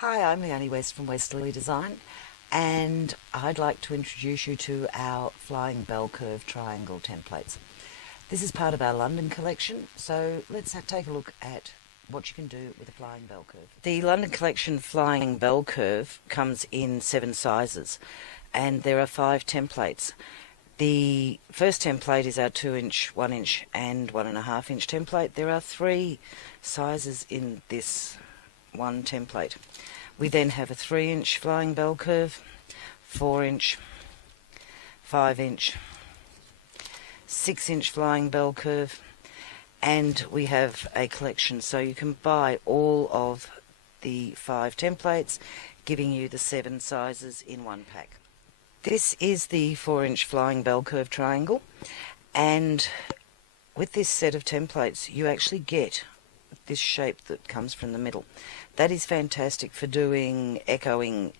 Hi, I'm Leonie West from Westerly Design, and I'd like to introduce you to our Flying Bell Curve Triangle templates. This is part of our London collection, so let's take a look at what you can do with a Flying Bell Curve. The London collection Flying Bell Curve comes in 7 sizes, and there are 5 templates. The first template is our 2-inch, 1-inch and 1.5-inch template. There are 3 sizes in this one template. We then have a 3-inch Flying Bell Curve, 4-inch, 5-inch, 6-inch Flying Bell Curve, and we have a collection, so you can buy all of the 5 templates, giving you the 7 sizes in one pack. This is the 4-inch Flying Bell Curve triangle, and with this set of templates you actually get this shape that comes from the middle. That is fantastic for doing echoing.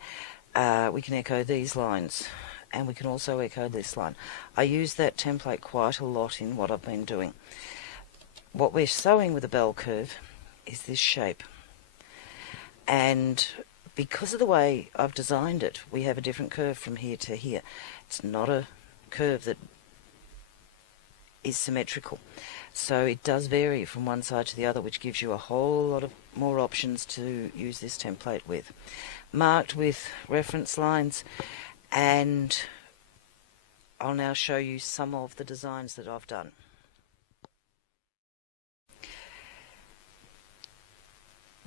We can echo these lines, and we can also echo this line. I use that template quite a lot in what I've been doing. What we're sewing with a bell curve is this shape, and because of the way I've designed it, we have a different curve from here to here. It's not a curve that is symmetrical, so it does vary from one side to the other, which gives you a whole lot of more options to use this template with. Marked with reference lines, and I'll now show you some of the designs that I've done.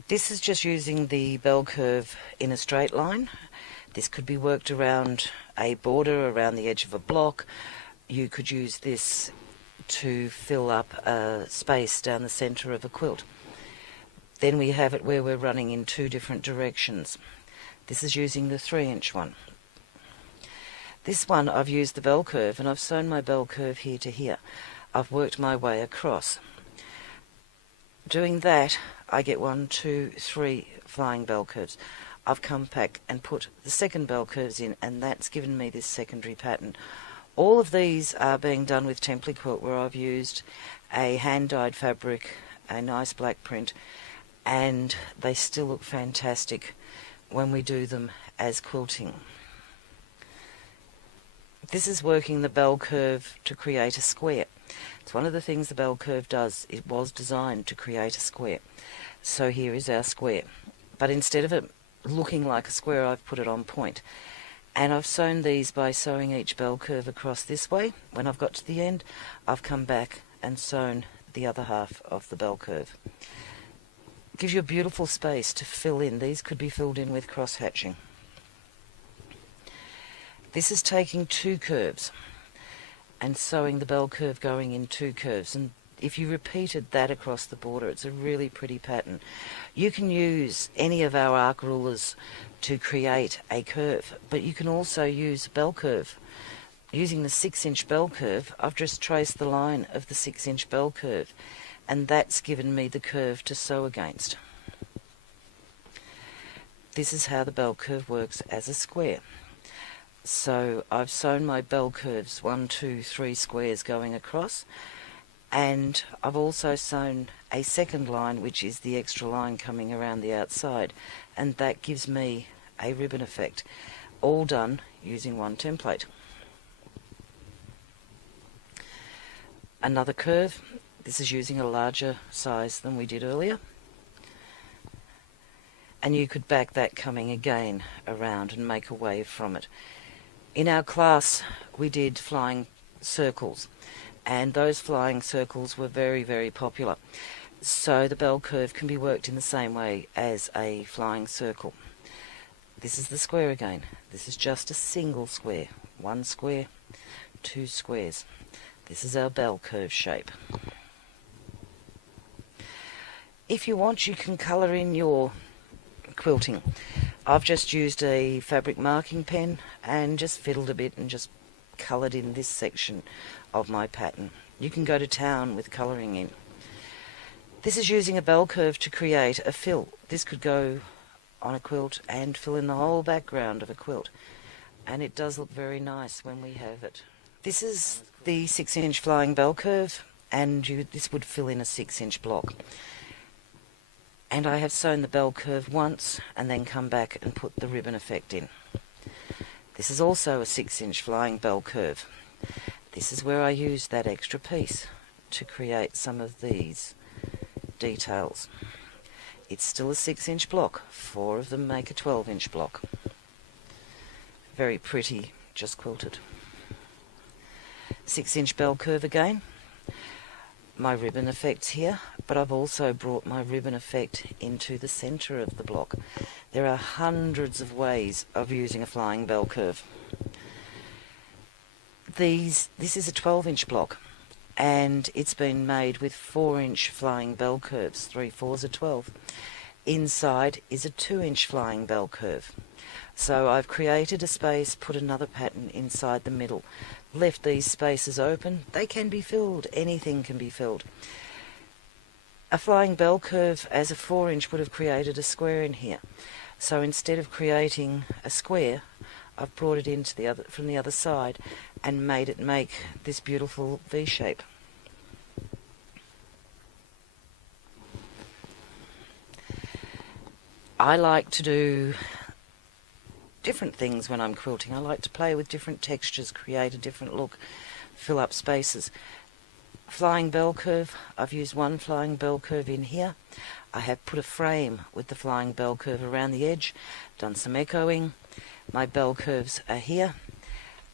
This is just using the bell curve in a straight line. This could be worked around a border, around the edge of a block. You could use this to fill up a space down the centre of a quilt. Then we have it where we're running in 2 different directions. This is using the 3-inch one. This one I've used the bell curve, and I've sewn my bell curve here to here. I've worked my way across. Doing that, I get 1, 2, 3 flying bell curves. I've come back and put the second bell curves in, and that's given me this secondary pattern. All of these are being done with Templiquilt, where I've used a hand-dyed fabric, a nice black print, and they still look fantastic when we do them as quilting. This is working the bell curve to create a square. It's one of the things the bell curve does. It was designed to create a square. So here is our square. But instead of it looking like a square, I've put it on point. And I've sewn these by sewing each bell curve across this way. When I've got to the end, I've come back and sewn the other half of the bell curve. It gives you a beautiful space to fill in. These could be filled in with cross hatching. This is taking 2 curves and sewing the bell curve going in 2 curves, and if you repeated that across the border, it's a really pretty pattern. You can use any of our arc rulers to create a curve, but you can also use a bell curve. Using the 6-inch bell curve, I've just traced the line of the 6-inch bell curve, and that's given me the curve to sew against. This is how the bell curve works as a square. So I've sewn my bell curves 1, 2, 3 squares going across, and I've also sewn a second line, which is the extra line coming around the outside, and that gives me a ribbon effect, all done using one template. Another curve. This is using a larger size than we did earlier, and you could back that coming again around and make a wave from it. In our class we did flying circles, and those flying circles were very, very popular. So the bell curve can be worked in the same way as a flying circle. This is the square again. This is just a single square. 1 square, 2 squares. This is our bell curve shape. If you want, you can colour in your quilting. I've just used a fabric marking pen and just fiddled a bit and just coloured in this section of my pattern. You can go to town with colouring in. This is using a bell curve to create a fill. This could go on a quilt and fill in the whole background of a quilt, and it does look very nice when we have it. This is the 6-inch flying bell curve, and this would fill in a 6-inch block. And I have sewn the bell curve once and then come back and put the ribbon effect in. This is also a 6-inch flying bell curve. This is where I used that extra piece to create some of these details. It's still a 6-inch block. 4 of them make a 12-inch block. Very pretty, just quilted. 6-inch bell curve again. My ribbon effect's here, but I've also brought my ribbon effect into the centre of the block. There are hundreds of ways of using a flying bell curve. This is a 12-inch block, and it's been made with 4-inch flying bell curves. 3 4s are 12. Inside is a 2-inch flying bell curve. So I've created a space, put another pattern inside the middle, left these spaces open. They can be filled. Anything can be filled. A flying bell curve as a 4-inch would have created a square in here. So instead of creating a square, I've brought it into from the other side and made it make this beautiful V shape. I like to do different things when I'm quilting. I like to play with different textures, create a different look, fill up spaces. Flying bell curve, I've used one flying bell curve in here. I have put a frame with the flying bell curve around the edge, done some echoing. My bell curves are here,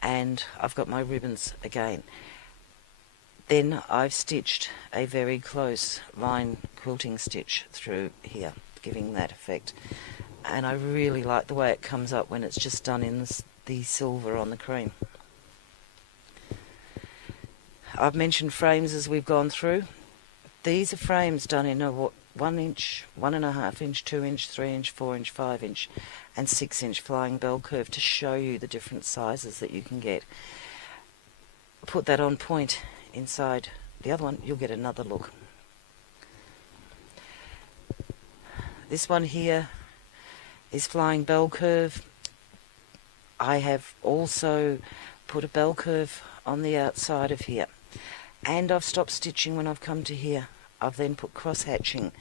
and I've got my ribbons again. Then I've stitched a very close line quilting stitch through here, giving that effect. And I really like the way it comes up when it's just done in the silver on the cream. I've mentioned frames as we've gone through. These are frames done in a 1-inch, 1.5-inch, 2-inch, 3-inch, 4-inch, 5-inch and 6-inch flying bell curve to show you the different sizes that you can get. Put that on point inside the other one, you'll get another look. This one here is flying bell curve. I have also put a bell curve on the outside of here, and I've stopped stitching when I've come to here. I've then put cross hatching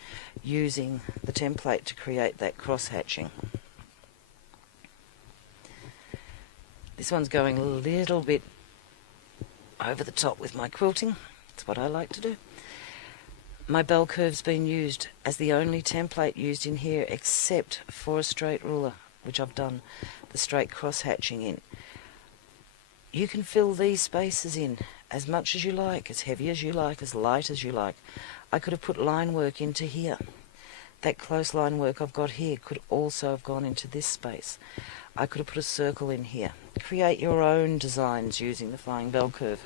using the template to create that cross hatching. This one's going a little bit over the top with my quilting. It's what I like to do. My bell curve's been used as the only template used in here except for a straight ruler, which I've done the straight cross hatching in. You can fill these spaces in as much as you like, as heavy as you like, as light as you like. I could have put line work into here. That close line work I've got here could also have gone into this space. I could have put a circle in here. Create your own designs using the flying bell curve.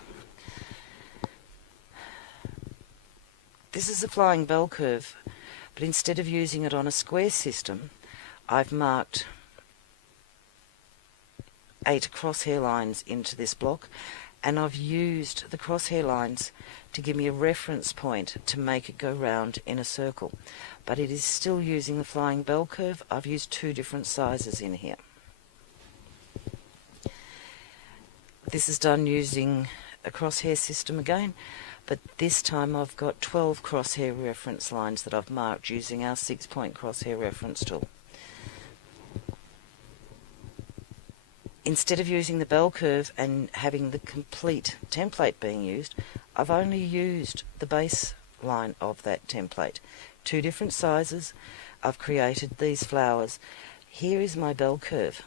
This is a flying bell curve, but instead of using it on a square system, I've marked 8 crosshair lines into this block, and I've used the crosshair lines to give me a reference point to make it go round in a circle. But it is still using the flying bell curve. I've used 2 different sizes in here. This is done using a crosshair system again, but this time I've got 12 crosshair reference lines that I've marked using our 6-point crosshair reference tool. Instead of using the bell curve and having the complete template being used, I've only used the base line of that template. 2 different sizes. I've created these flowers. Here is my bell curve.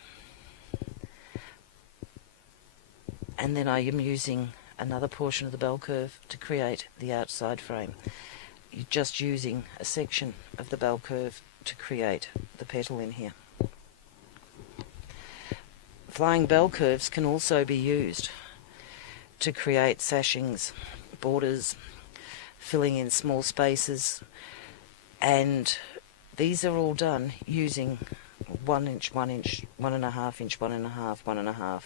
And then I am using another portion of the bell curve to create the outside frame. You're just using a section of the bell curve to create the petal in here. Flying bell curves can also be used to create sashings, borders, filling in small spaces, and these are all done using 1-inch, 1-inch, 1.5-inch, 1.5, 1.5,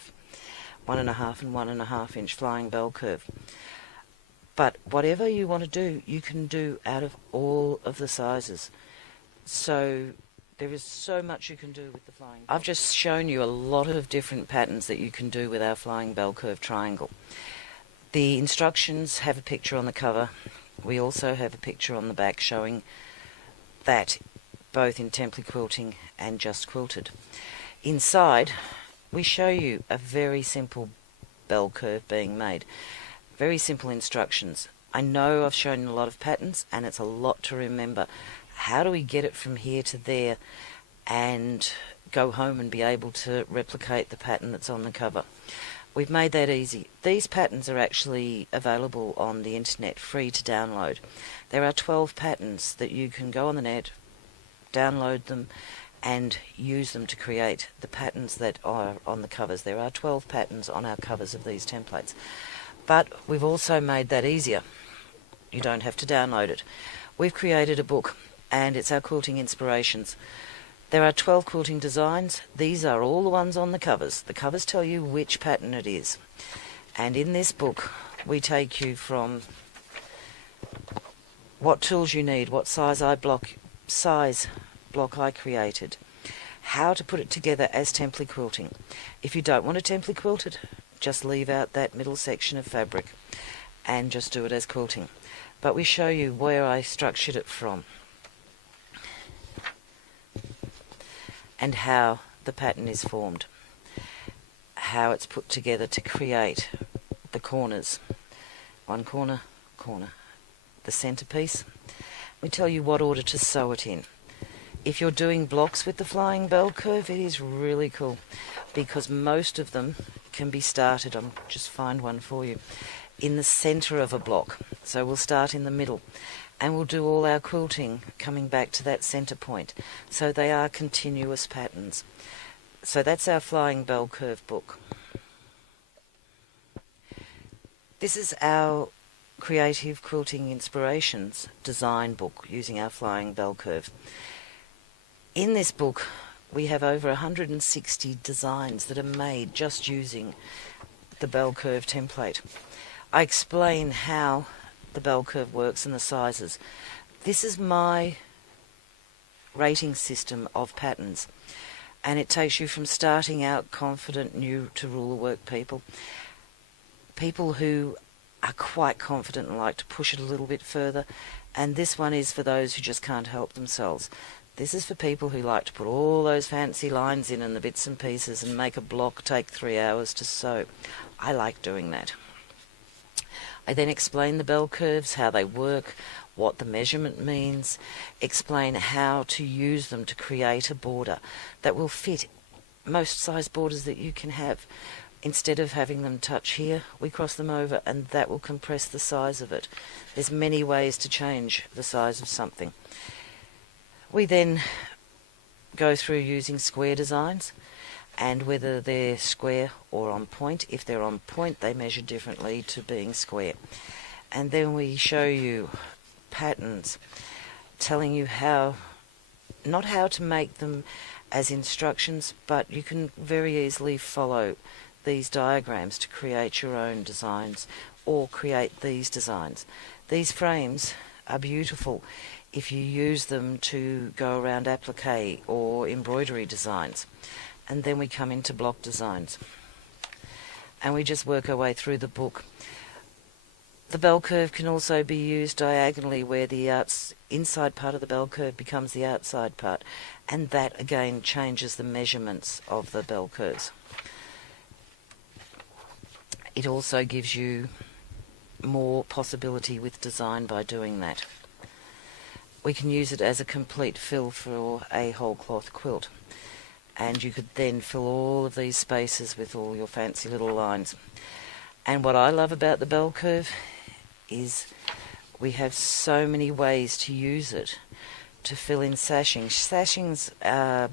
1.5 and 1.5-inch flying bell curve. But whatever you want to do, you can do out of all of the sizes. So there is so much you can do with the flying bell. I've just shown you a lot of different patterns that you can do with our flying bell curve triangle. The instructions have a picture on the cover. We also have a picture on the back showing that both in Template Quilting and Just Quilted. Inside, we show you a very simple bell curve being made. Very simple instructions. I know I've shown you a lot of patterns and it's a lot to remember. How do we get it from here to there and go home and be able to replicate the pattern that's on the cover? We've made that easy. These patterns are actually available on the internet, free to download. There are 12 patterns that you can go on the net, download them, and use them to create the patterns that are on the covers. There are 12 patterns on our covers of these templates. But we've also made that easier. You don't have to download it. We've created a book, and it's our quilting inspirations. There are 12 quilting designs. These are all the ones on the covers. The covers tell you which pattern it is. And in this book, we take you from what tools you need, what size block I created, how to put it together as template quilting. If you don't want to template quilt it, just leave out that middle section of fabric and just do it as quilting. But we show you where I structured it from and how the pattern is formed, how it's put together to create the corners. One corner, the centerpiece. We tell you what order to sew it in. If you're doing blocks with the flying bell curve, it is really cool because most of them can be started, I'll just find one for you, in the center of a block. So we'll start in the middle and we'll do all our quilting coming back to that center point. So they are continuous patterns. So that's our flying bell curve book. This is our Creative Quilting Inspirations design book using our flying bell curve. In this book we have over 160 designs that are made just using the bell curve template. I explain how the bell curve works and the sizes. This is my rating system of patterns, and it takes you from starting out confident, new to ruler work people who are quite confident and like to push it a little bit further, and this one is for those who just can't help themselves. This is for people who like to put all those fancy lines in and the bits and pieces and make a block take 3 hours to sew. I like doing that. I then explain the bell curves, how they work, what the measurement means, explain how to use them to create a border that will fit most size borders that you can have. Instead of having them touch here, we cross them over and that will compress the size of it. There's many ways to change the size of something. We then go through using square designs and whether they're square or on point. If they're on point, they measure differently to being square. And then we show you patterns, telling you how, not how to make them as instructions, but you can very easily follow these diagrams to create your own designs or create these designs. These frames are beautiful if you use them to go around applique or embroidery designs. And then we come into block designs and we just work our way through the book. The bell curve can also be used diagonally where the inside part of the bell curve becomes the outside part, and that again changes the measurements of the bell curves. It also gives you more possibility with design by doing that. We can use it as a complete fill for a whole cloth quilt, and you could then fill all of these spaces with all your fancy little lines. And what I love about the bell curve is we have so many ways to use it to fill in sashing. Sashing's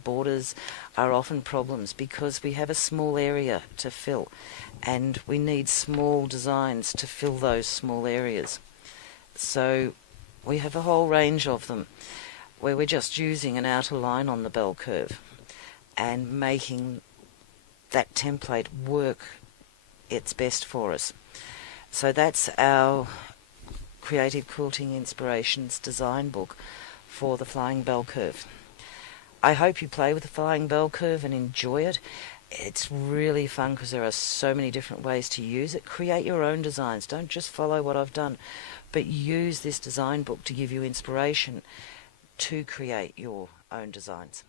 borders are often problems because we have a small area to fill and we need small designs to fill those small areas. So we have a whole range of them where we're just using an outer line on the bell curve and making that template work its best for us. So that's our Creative Quilting Inspirations design book for the flying bell curve. I hope you play with the flying bell curve and enjoy it. It's really fun because there are so many different ways to use it. Create your own designs. Don't just follow what I've done, but use this design book to give you inspiration to create your own designs.